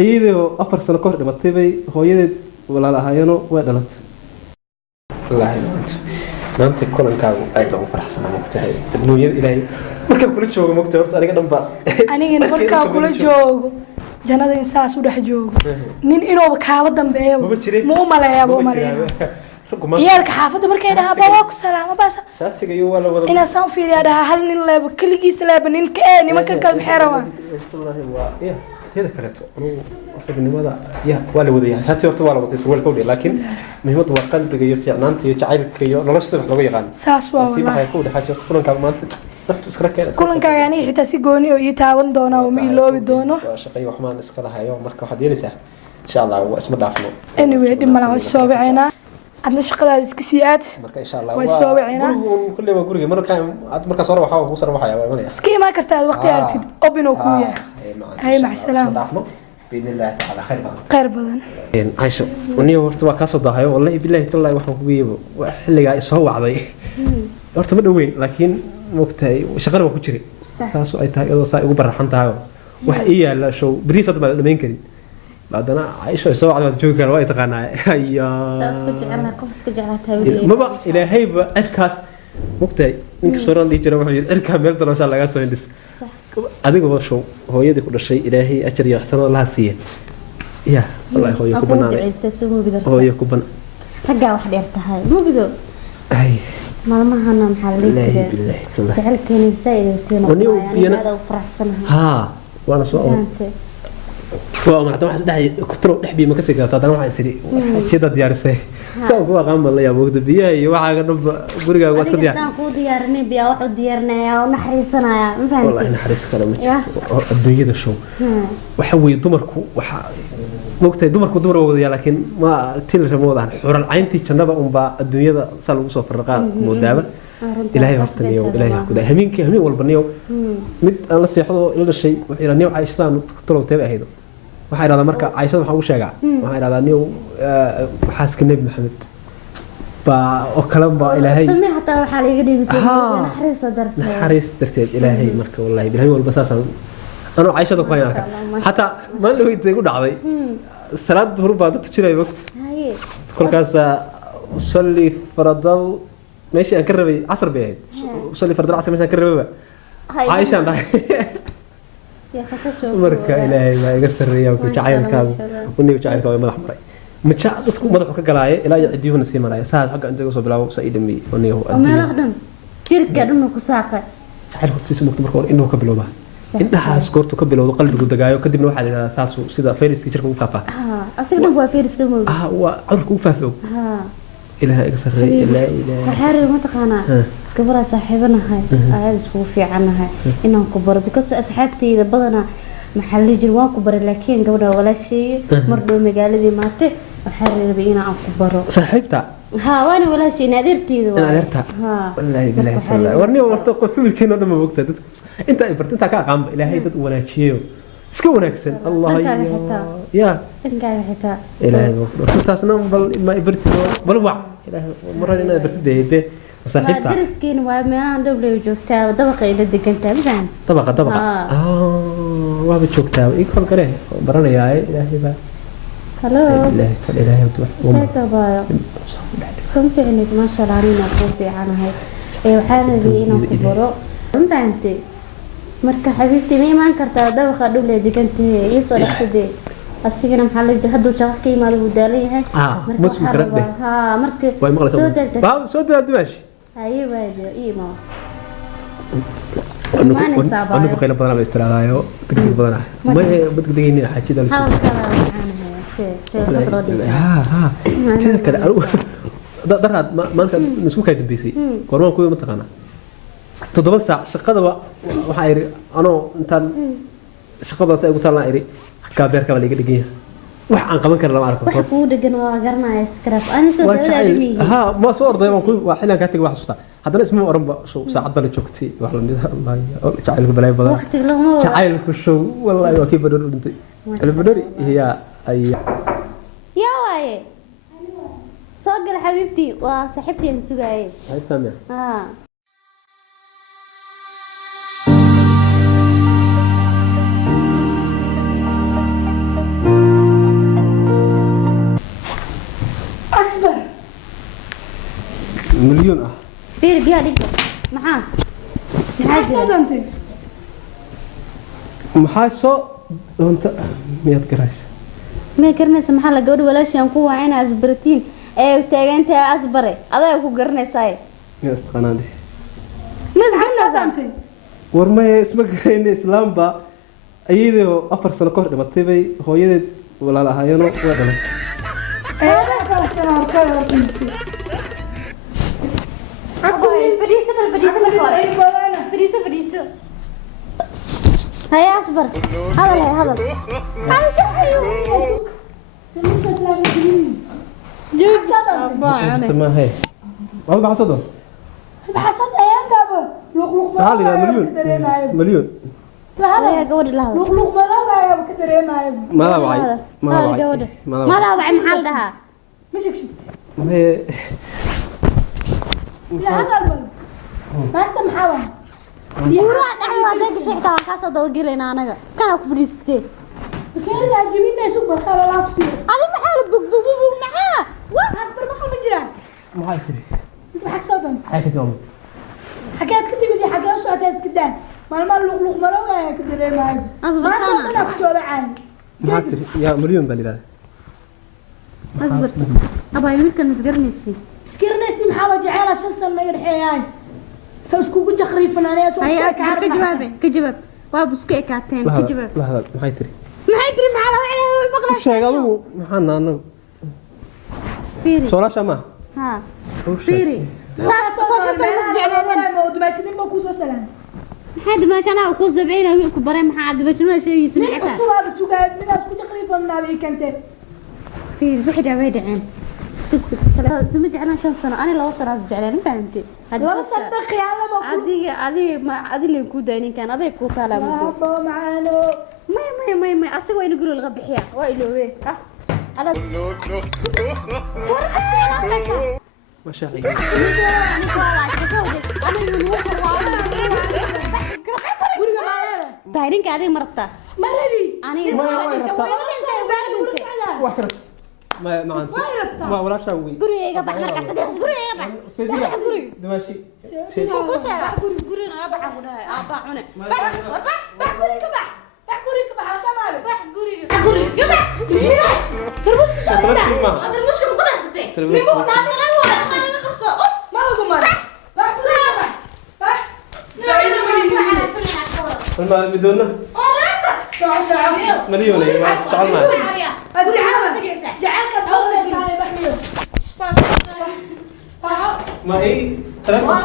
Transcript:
ayadoo 4 sano ka hor dhimatay bay hooyadeed walaal ahaayeenoo way dhalatay wallaahi maanta kulankaagu aad ugu faraxsanaa mogtahay adduunyada ilaahay markaa kula joogo mogtahay horta aniga dhanba anigana markaa kula joogo jannada in saas u dhex joogo nin inuu kaaba dambeeyo ma u maleeyaa ciyaalka xaafadda markay dhahaa baa waa ku salaamo baasa shaatiga iyo wala wada ina saan fiiriyaa dhahaa hal nin leeba kaligiisa leeba ninka nimanka kale maxay rabaan wallaahi waa teeda kaleeto ragnimada waa la wadayaa shaati horta waa la waday wal kowdhi laakiin muhiimadu waa qalbiga iyo fiicnaanta iyo jacaylka iyo nolosha wax lagu yaqaan saas waa si baxay ku dhaxay horta kulanka maanta naftu iska rakeen kulanka yani xitaa si gooni oo ii taaban doona oo ma iloobi doono waa shaqay wax maan iska lahayo marka waxaad yeelaysaa insha Allah waa isma dhaafno anyway dhimana waa soo bixina adna shaqadaada iska sii aad marka insha Allah waa soo bixina kulli waa guriga marka soo waxa ku sar waxaya waa imanaya iska ma kartaa waqti artid obino ku yahay hay mac salaam باذن الله تعالى خير بدن عايشه وني horta waa ka soo daahayo wallahi billahi tallahi waxaan ku geeyay xilliga ay soo wacday horta ma dhaweyn laakiin waqti shaqada waa ku jiray saas ay tahay iyadoo saa ugu baraxan tahay wax ii yaala show bariis hadda ma dhameyn karin baadana عايشه soo wacday joogi kara waa taqaanaa ayaa saas ku jeclaa qof iska jeclaa taawilay maba ilaahay ba adkaas waqti ninka soo raan dhijira wuxuu yiri irka meel dalosha laga soo indhis adiga waa show hooyadii ku dhashay ilaahay ajar iyo xasano la siiyo يا والله خويا كبنا خويا كبنا حقا واحد يرتاحي مو بدو اي ما هنا محلي كده بالله تالله جعل كان زايد وسيم يعني هذا وفرح سنه ها وانا سؤال waa macdan waxa saddex kutro dhaxbi ma ka sii gaartaa dan waxa isiri xajida diyaarisay soo kuwa qaan la yaabo biyaha iyo waxa dhan gurigaaga waa iska diyaar aan ku diyaarinay biyaha wax u diyaarnaa oo naxariisanaya ma fahanti wallahi naxariis kale ma jirto adduunyada show waxa way dumarku waxa moogtay dumarku dumar wada laakiin ma til ramoodaan xural cayntii jannada unba adduunyada sal ugu soo farqaa moodaaba ilaahay horta niyo ilaahay ku daa hameenkii hameen walba niyo mid aan la seexdo ila dhashay waxa ila niyo Aishaan talow teeb ahayd waxa iraada marka Aisha waxa uu sheegaa waxa iraada niyo xaaska nabi maxamed ba oo kala ba ilaahay samee hatta waxa la iga dhigay naxariis darteed ilaahay marka wallahi ilaahay walba saasan أنا عايشة دقيقة حتى ما له يتقول عضي سلاد هربا تجري وقت كل كاس صلي فرضل ماشي أنكربي عصر بيعد صلي فرضل عصر ماشي أنكربي عايشة عندها يا فتاة مركا إلهي ما يقصر ريا وكجعيل كاب وني وجعيل كاب ملح مري متشاء تكون مدحك كجلاية إلى يديون نسيم رايا ساعة حق أنت قصب لا سعيد مي وني هو ما لقدم تركة إنه كساقة جعيل هو تسمى مكتوب كور إنه كبلو ده إنها سكورتو كبلو قلبي دقايو كدبنا واحد على أساسه سيدا فيرس كيشرك وفافا أصلا هو فيرس سمو هو عذرك وفافا إلها إقصر إلا حاري ما تقانا كبر صاحبنا هاي هذا سكو في عنها هاي إنهم كبر بكس أصحابتي إذا بدنا محل جوان كبر لكن قبل ولا شيء مرضو المقالة دي ماتي وحاري ربينا عن كبروا صاحبتها ها وانا ولا شيء نادرتي نادرتها والله بالله تعالى ورني ورتقوا في الكينو ده ما وقتها انت برت انت كا قام الهي دد وناجيو اسكو وناكسن الله يا انت حتى الهي تاسنا بل ما برت بل وع الهي مره انا برت ده صاحبتها درسكين وميلان دبل جوجتا دبقه الى دغنتا بفهم طبقه وابا جوجتا اي كل كره برانيا الهي با هلو بالله تعالى الهي وتوح سيتبايا كم فينك ما شاء الله علينا في عنها هي وحالي انه كبروا انت marka xabiibti ma iman kartaa dabaqa dhule digantay iyo soo dhaxsadee asigana maxaa la jihadu shaqo ka yimaado uu daalayahay marka soo daadwaash haye waaje iimo أنا بقيل بدنا باستراليا تكتب بدنا ما بدقيني حاجة ده ها تذكر دراد ما أنت نسوي كايد بيسي كورونا كوي متقنا تضبط ساعة شقة ده وحيري أنا أنت شقة بس أقول تلا إيري كابير كمان يجي دقيقة وحن قبل كنا لما أعرف وحكود دقنا وقرنا يسكرف أنا سويت هذا ها ما صور ضيما كوي وحنا كاتي واحد صوتا هذا اسمه أربع شو ساعة ضل شوكتي والله الله جعلك بلاي بدر وقت لهم جعلك شو والله وكيف بدر أنت البدر هي أي يا واي صقر حبيبتي وصاحبتي السجاير هاي سامع مليون fiiri biyaha dhig maxaa maxaa dantay maxaa soo doonta miyaad garaysa ma garanaysa maxaa la gabadh walaashan ku waa in asbaratiin ee taaganta asbare adaa ku garanaysaa miyaa istaqaanaade maxaa dantay war ma isma garayna islaamba ayadoo 4 sano kor dhimatay bay hooyadeed walaal ahaayeen oo waa dhalay afar sano kor dhimatay fadhiiso هيا اصبر هذا هذا شو جوج انت ما هي والله ما حصدوا بحصد ايام دابا لوق تعالي مليون لا هذا يا قود لا لوق ما لا يا كدريماي ما لا وعي ما لا وعي محل لها مشك شفت هي لا هذا البلد ما انت محاول يورا دحوا هذاك شي حتى كاسو دوغيلينا انغا كان ku fadhiistay كان عجبني سوق قال لا بصير هذا محل بق بق بق معاه اصبر ما خلي جيران ما هاي تري انت حق صدم حكيت يوم حكيت كنت بدي حكي وسعت اسكدان ما لوق ما لا كدريماي اصبر سنه انا كسور عين ما تري يا مليون بالي لا اصبر ابا يمكن مسقرنيسي مسكرنيسي محاول جعلها شن سنه يرحياي سوسكو جخري فنانيه سوسكو كجواب وابسكو اكاتين كجواب لا هذا ما هي تري معنا وعلى بقله شيء قالوا محنا انا فيري سولا شما ها فيري سوشيال سيرفيس جعلنا مود ماشي ما كوسو سلام حد ما شانا وكو 70 كبرين ما حد باش ما شيء سمعتها الصوره بسوق من اسكو جخري فنانيه كنت فيري بحدا ويدعين سب زمج على 5 سنه انا لو وصل اسجعلين فهمتي هذا لو صدق يا لما عادي اللي كو داينين كان ادي كو طالع بابا معانو ما اسي وين يقولوا لغا بخيا وايلوي انا ما شاء الله دايرين قاعدين مرتا ما ربي انا ما انت ما ولا شوي غريغا بحنا قصدي غريغا بح غريغا دماشي كو شيغا غريغا بح غداي ابا عونه بح غريغا بح تمام بح غريغا بح ترمش المشكله كلها ستي نمو نادي غير خلينا خمسه اوف ما له قمر بح غريغا بح سعيد ما بدونا ساعه مليون ما اشتغلنا جعلك تطلع ساعه بحمير ما هي 3